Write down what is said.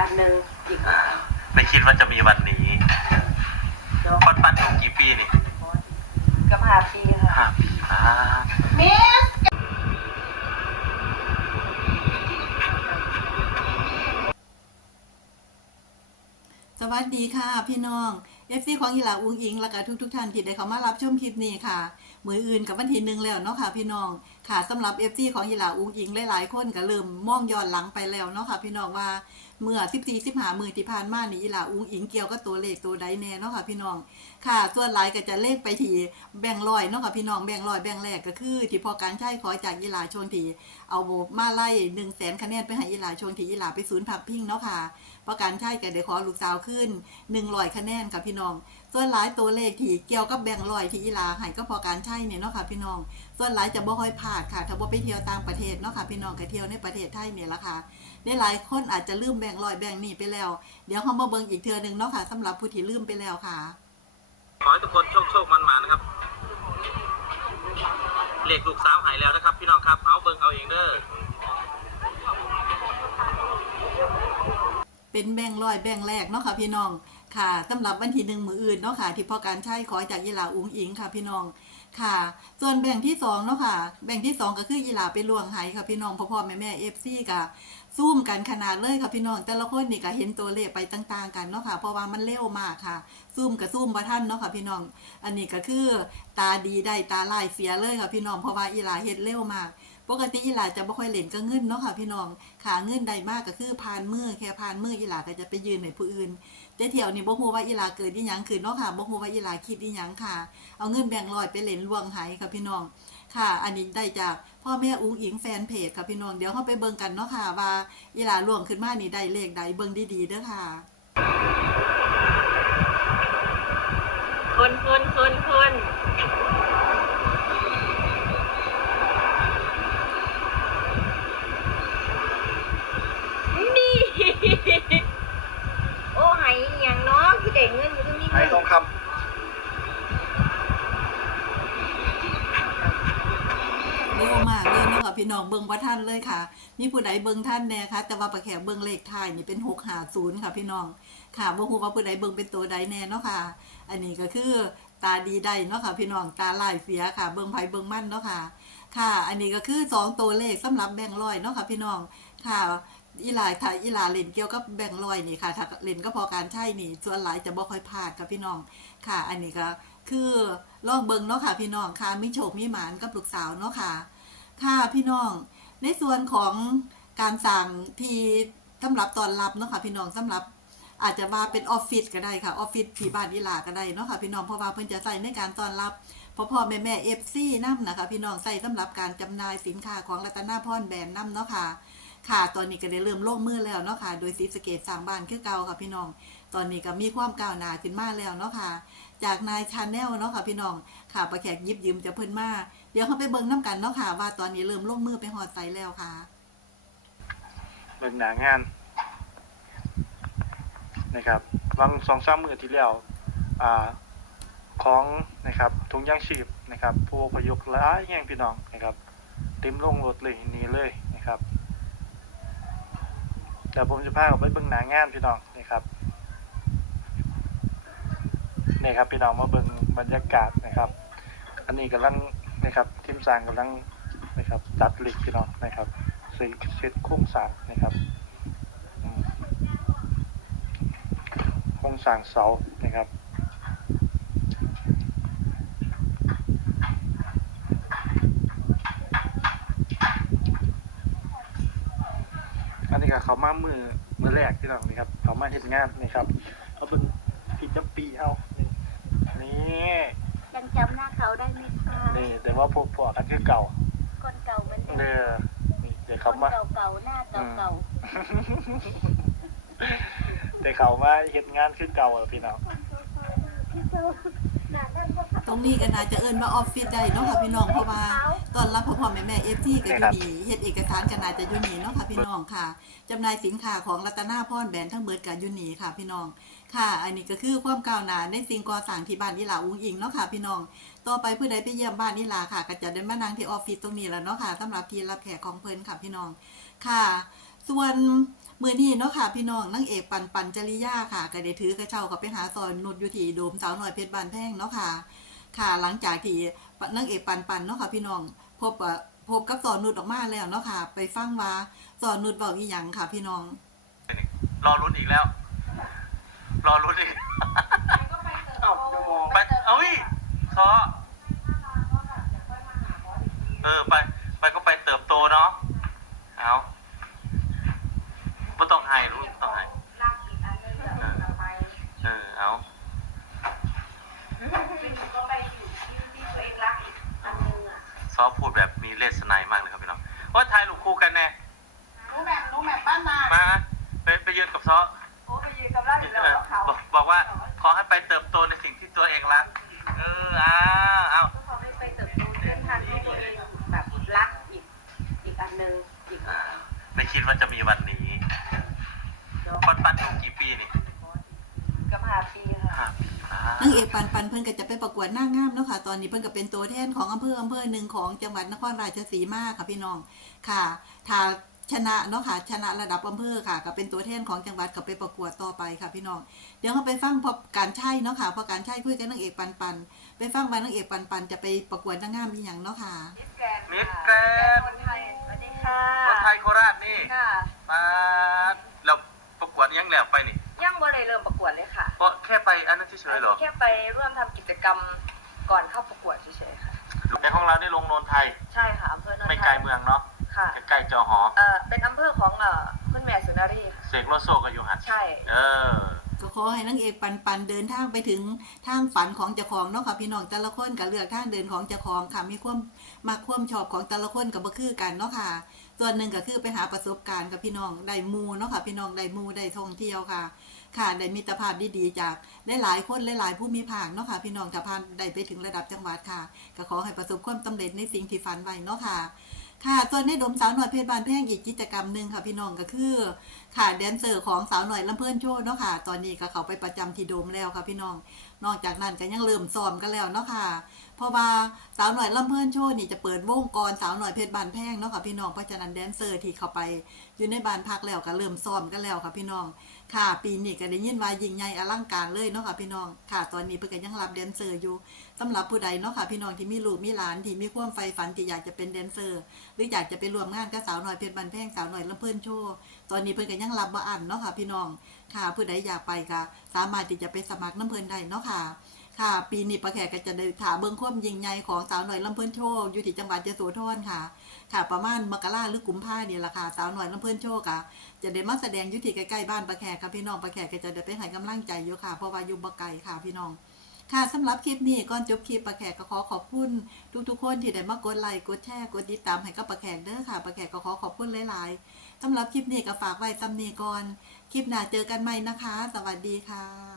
อันหนึ่งอีกอ่าไม่คิดว่าจะมีวันนี้เนาะคนปั้นของกี่ปีนี่ก็มาปีค่ะห้าปีนะมิสสวัสดีค่ะ พี่น้องเอฟซีของอีหลาอุ้งอิงและก็ทุกทุกๆท่านที่ได้เข้ามารับชมคลิปนี้ค่ะมืออื่นกับวันที่หนึ่งแล้วเนาะค่ะพี่น้องค่ะสำหรับเอฟซีของอีหลาอุ้งอิงหลายๆคนก็เริ่มมองย้อนหลังไปแล้วเนาะค่ะพี่น้องว่า เมื่อ14 15มือที่ผ่านมานี่อีหลาอุ้งอิงเกี่ยวกับตัวเลขตัวใดแน่เนาะค่ะพี่น้องค่ะ ส่วนหลายก็จะเลขไปที่แบ่งร้อยเนาะค่ะพี่น้องแบ่งร้อยแบ่งแรกก็คือ ที่พอการใช้ขอจากอีหลาชวงที่เอามาไล่1 0 0 0 0แสนคะแนนไปให้อีหลาชวงที่อีหลาไปศูนย์พักพิงเนาะค่ะประกันใช่ก็ได้ขอลูกสาวขึ้น100คะแนนค่ะพี่น้อง ส่วนหลายตัวเลขที่เกี่ยวกับแบ่งค์ร้อยที่อีลาให้ก็พอการใช่เนี่ยเนาะค่ะพี่น้อง ส่วนหลายจะบ่ค่อยพลาดค่ะ ถ้าบ่ไปเที่ยวต่างประเทศเนาะค่ะพี่น้องก็เที่ยวในประเทศไทยเนี่ยละค่ะ ได้หลายคนอาจจะลืมแบ่งค์ร้อยแบ่งค์นี่ไปแล้ว เดี๋ยวเฮามาเบิ่งอีกเทื่อหนึงเนาะค่ะสำหรับผู้ที่ลืมไปแล้วค่ะ ขอให้ทุกคนโชคโชคมันมานะครับ เลขลูกสาวหายแล้วนะครับ พี่น้องครับ เอาเบิ่งเอาเองเด้อ เป็นแบ่งค์ร้อยแบ่งค์แรกเนาะค่ะ พี่น้องค่ะสำหรับวันที่หนึ่งมืออื่นเนาะค่ะ ที่พอการใช้ขอจากยีหลาอุ้งอิงค่ะ พี่น้องค่ะ ส่วนแบ่งค์ที่สองเนาะค่ะ แบ่งค์ที่สองก็คือยีหลาไปล่วงไหค่ะพี่น้องพ่อพ่อแม่แม่เอฟซีค่ะ ซูมกันขนาดเลยค่ะพี่น้อง แต่ละคนนี่ก็เห็นตัวเลขไปต่าง ๆ กันเนาะค่ะ เพราะว่ามันเร็วมากค่ะ ซูมกับซูมบ่ทันเนาะค่ะพี่น้อง อันนี้ก็คือตาดีได้ตาลายเสียเลยค่ะพี่น้อง เพราะว่าอีหลาเฮ็ดเร็วมาก ปกติอีหลาจะบ่ค่อยเล่นก็เงินเนาะค่ะพี่น้องขาเงินใดมากก็คือพานมือแค่พานมืออีหลาก็จะไปยืนให้ผู้อื่นแต่เที่ยวนี้บ่ฮู้ว่าอีหลาเกิดอีหยังขึ้นเนาะค่ะบ่ฮู้ว่าอีหลาคิดอีหยังค่ะ เอาเงินแบ่งค์ร้อยไปเล่นลวงไหค่ะพี่น้อง ค่ะ อันนี้ได้จากพ่อแม่อุ้งอิงแฟนเพจค่ะพี่น้องเดี๋ยวเฮาไปเบิ่งกันเนาะค่ะว่าอีหลาล่วงขึ้นมานี่ได้เลขใดเบิ่งดีๆเด้อค่ะ คนคนคนคนนี่ โอ้หายอหย่างเนาะคือได้เงินอยู่ตรงนี้ ไอ้ทองค เร็วมากเลยเนาะค่ะ พี่น้องเบิ่งบ่ทันเลยค่ะ มีผู้ใดเบิ่งท่านแน่คะแต่ว่าประแขกเบิ่งเลขท้ายนี่เป็น650ค่ะพี่น้อง ค่ะบ่ฮู้ว่าผู้ใดเบิ่งเป็นตัวใดแน่เนาะค่ะ อันนี้ก็คือตาดีได้เนาะค่ะพี่น้องตาลายเสียค่ะ เบิ่งไผเบิ่งมั่นเนาะค่ะ ค่ะ อันนี้ก็คือสองตัวเลขสำหรับแบ่งร้อยเนาะค่ะพี่น้องค่ะอีหลายถ้าอีหลาเล่นเกี่ยวกับแบ่งค์ร้อยนี่ค่ะถ้าเล่นก็พอการใช่นี่ส่วนหลายจะบ่ค่อยพลาดค่ะพี่น้องค่ะ อันนี้ก็คือลองเบิงเนาะค่ะ พี่น้องค่ะมีโชคมีหมานกับลูกสาวเนาะค่ะ ค่ะพี่น้อง ในส่วนของการสั่งที่สำหรับตอนรับเนาะค่ะพี่น้องสำหรับอาจจะว่าเป็นออฟฟิศก็ได้ค่ะออฟฟิศที่บ้านอีหลาก็ได้เนาะค่ะพี่น้องเพราะว่าเพิ่นจะใส่ในการต้อนรับพ่อพ่อแม่แม่เอฟซีนํนะคะพี่น้องใส่สำหรับการจำหน่ายสินค้าของรัตนาพรแบรนด์นํเนาะค่ะ ค่ะตอนนี้ก็ได้เริ่มลงมือแล้วเนาะค่ะ โดยสีสเกตสร้างบ้านคือเก่าค่ะพี่น้อง ตอนนี้ก็มีความก้าวหน้าขึ้นมาแล้วเนาะค่ะ จากนายชาแนลเนาะค่ะพี่น้องค่ะประแขกยิบยืมจะเพิ่นมาเดี๋ยวเขาไปเบิ่งน้กันเนาะค่ะ ว่าตอนนี้เริ่มลงมือไปหอดใส่แล้วค่ะเบิ่งหนางานนะครับวังสองสามมือที่แล้วอ่าของนะครับถุงยางชีพนะครับ ผู้พยพหลายแห่งพี่น้องนะครับเต็มลงรถเลยนี่เลยนะครับเดี๋ยวผมจะพาไปเบิ่งหนางานพี่น้องนะครับ นี่ครับพี่น้องมาเบิ่งบรรยากาศนะครับ อันนี้กำลังนะครับทีมสร้างกำลังนะครับจัดเหล็กพี่น้องนะครับเซตเซตโครงสร้างนะครับโครงสร้างเสานะครับอันนี้ก็เขามามือมือแรกพี่น้องนี่ครับเขามาเห็นงานนี่ครับเขาเป็นพี่จำปีเอา นี่ยังจำหน้าเขาได้ไหมคะนี่ แต่ว่าพวกพวกกันคือเก่า คนเก่าเหมือนเดิมเนี่ยนี่เดี๋ยวคเขานมา เก่าๆหน้าเก่าเดี๋ยวเขามาเห็นงานคือเก่าอะพี่น้องๆ ตรงนี้ก็น่าจะเอิ้นว่าออฟฟิศได้เนาะค่ะพี่น้องเพราะว่าตอนรับพ่อพ่อแม่แม่เอฟซีก็อยู่ดีเฮ็ดเอกสารก็น่าจะอยู่นี่เนาะค่ะพี่น้องค่ะจำหน่ายสินค้าของรัตนาพรแบรนด์ทั้งเบิดก็อยู่นี่ค่ะพี่น้องค่ะ อันนี้ก็คือความก้าวหน้าในสิ่งก่อสร้างที่บ้านอีหลาอุ้งอิงเนาะค่ะพี่น้องต่อไปผู้ใดไปเยี่ยมบ้านอีหลาค่ะก็จะได้มานั่งที่ออฟฟิศตรงนี้แล้วเนาะค่ะสำหรับที่รับแขกของเพิ่นค่ะพี่น้องค่ะ ส่วนมือนี้เนาะค่ะพี่น้องนางเอกปันปันจริยาค่ะก็ได้ถือกระเช้ากับไปหาซอยนุดอยู่ที่โดมสาวหน่อยเพชรบานแพงเนาะค่ะ ค่ะหลังจากที่นางเอกปันปันเนาะค่ะพี่น้องพบอะพบกับสอนนุดออกมาแล้วเนาะค่ะ ไปฟังว่าสอนนุดบอกอีหยังค่ะ พี่น้อง รอรุ่นอีกแล้ว รอรุ่นอีกเอองไปเอ้ยขอเออไป ไปก็ไปเติบโตเนาะเอา ไม่ต้องให้รู้ไม่ต้องให้เออเอาก็ไปอยู่ที่ที่ตัวเองรักอีกอันนึงอะซอฟพูดแบบมีเลสไนมากเลยครับพี่น้องว่าถ่ายรูปคู่กันแน่รู้แบบรู้แบบบ้านนามาไปไปยืนกับซอโอ้ไปยืนกับเราอยู่แล้วเออเขาบอกบอกว่าขอให้ไปเติบโตในสิ่งที่ตัวเองรักเอออ้าวเอาเขาไม่ไปเติบโตเส้นทางที่ตัวเองแบบรักอีกอีกอันนึงอีกอ่าไม่คิดว่าจะมีวันนี้ ปันปันอยู่กี่ปีนี่กับหาปีค่ะห้าปีนะนางเอกปันปันเพิ่นก็จะไปประกวดนางงามเนาะค่ะ ตอนนี้เพิ่นก็เป็นตัวแทนของอำเภออำเภอหนึ่งของจังหวัดนครราชสีมาค่ะพี่น้องค่ะถ้าชนะเนาะค่ะชนะระดับอำเภอค่ะ ก็เป็นตัวแทนของจังหวัดก็ไปประกวดต่อไปค่ะพี่น้อง เดี๋ยวเราไปฟังพอการใช่เนาะค่ะพอการใช่คุยกับนางเอกปันปัน ไปฟังว่านางเอกปันปันจะไปประกวดนางงามอีหยังเนาะค่ะ มิสแกรนมิสแกรนด์ คนไทยสวัสดีค่ะคนไทยโคราชนี่ค่ะ มา ยังแล้วไปนี่ ยังบ่ได้เริ่มประกวดเลยค่ะเพราะแค่ไปอันนั้นเฉยๆเหรอ แค่ไปร่วมทำกิจกรรมก่อนเข้าประกวดเฉยๆค่ะ ในห้องเราได้ลงโนนไทย ใช่ค่ะอำเภอโนนทไม่ยไกลเมืองเนาะค่ะใกล้ๆจอหอ เอ่อเป็นอำเภอของเอ่อคุณแม่สุนารีค่ะเสกโลโซกับยูหันใช่ เออ ก็ขอให้นางเอกปันปันเดินทางไปถึงทางฝันของเจ้าของเนาะค่ะพี่น้องแต่ละคนก็เลือกทางเดินของเจ้าของค่ะมีความมาความชอบของแต่ละคนก็บ่คือกันเนาะค่ะส่วนหนึ่งก็คือไปหาประสบการณ์กับพี่น้องได้มูเนาะค่ะพี่น้องได้มูได้ท่องเที่ยวค่ะ ค่ะได้มิตรภาพดีๆจากหลายๆคนหลายๆผู้มีภาคเนาะค่ะพี่น้องถ้าผ่านได้ไปถึงระดับจังหวัดค่ะก็ขอให้ประสบความสำเร็จในสิ่งที่ฝันไว้เนาะค่ะ ค่ะส่วนในดมสาวหน่อยเพชรบานแพงอีกกิจกรรมหนึ่งค่ะพี่น้องก็คือ ค่ะแดนเซอร์ของสาวหน่อยลำเพิ่นโชว์เนาะค่ะ ตอนนี้ก็เขาไปประจำที่โดมแล้วค่ะพี่น้อง นอกจากนั้นก็ยังเริ่มซ้อมกันแล้วเนาะค่ะ เพราะว่าสาวหน่อยลำเพิ่นโชว์นี่จะเปิดวงกรสาวหน่อยเพชรบานแพงเนาะค่ะพี่น้อง เพราะฉะนั้นแดนเซอร์ที่เขาไปอยู่ในบ้านพักแล้วก็เริ่มซ้อมกันแล้วค่ะพี่น้อง ค่ะ ปีนี้ก็ได้ยินว่ายิ่งใหญ่อลังการเลยเนาะค่ะพี่น้องค่ะ ตอนนี้เพิ่นก็ยังรับแดนเซอร์อยู่สำหรับผู้ใดเนาะค่ะพี่น้องที่มีลูกมีหลานที่มีความใฝ่ฝันที่อยากจะเป็นแดนเซอร์ หรืออยากจะไปร่วมงานกับสาวหน่อยเพชรบันแพงสาวหน่อยลำเพิ่นโชว์ตอนนี้เพิ่นก็ยังรับบ่อันเนาะค่ะพี่น้องค่ะผู้ใดอยากไปก็สามารถที่จะไปสมัครน้ำเพิ่นได้เนาะค่ะ ค่ะ ปีนี้ประแขกก็จะได้ถาเบิ่งความยิงใหญ่ของสาวหน่อยลำเพิ่นโชว์อยู่ที่จังหวัดยะโสธรค่ะ ค่ะประมาณมกราหรือกุมภาเนี่ยแหละค่ะสาวหน่อยลำเพิ่นโชว์ค่ะ จะได้มาแสดงอยู่ที่ใกล้ๆบ้านประแขกค่ะพี่น้องประแขกก็จะได้ไปให้กำลังใจอยู่ค่ะเพราะว่าอยู่บ่ไกลค่ะพี่น้องค่ะสำหรับคลิปนี้ก่อนจบคลิปประแขกก็ขอขอบคุณทุกๆคนที่ได้มากดไลค์กดแชร์กดติดตามให้กับประแขกเด้อค่ะประแขกก็ขอขอบคุณหลายๆสำหรับคลิปนี้ก็ฝากไว้ซ้ำนี้ก่อน คลิปหน้าเจอกันใหม่นะคะ สวัสดีค่ะ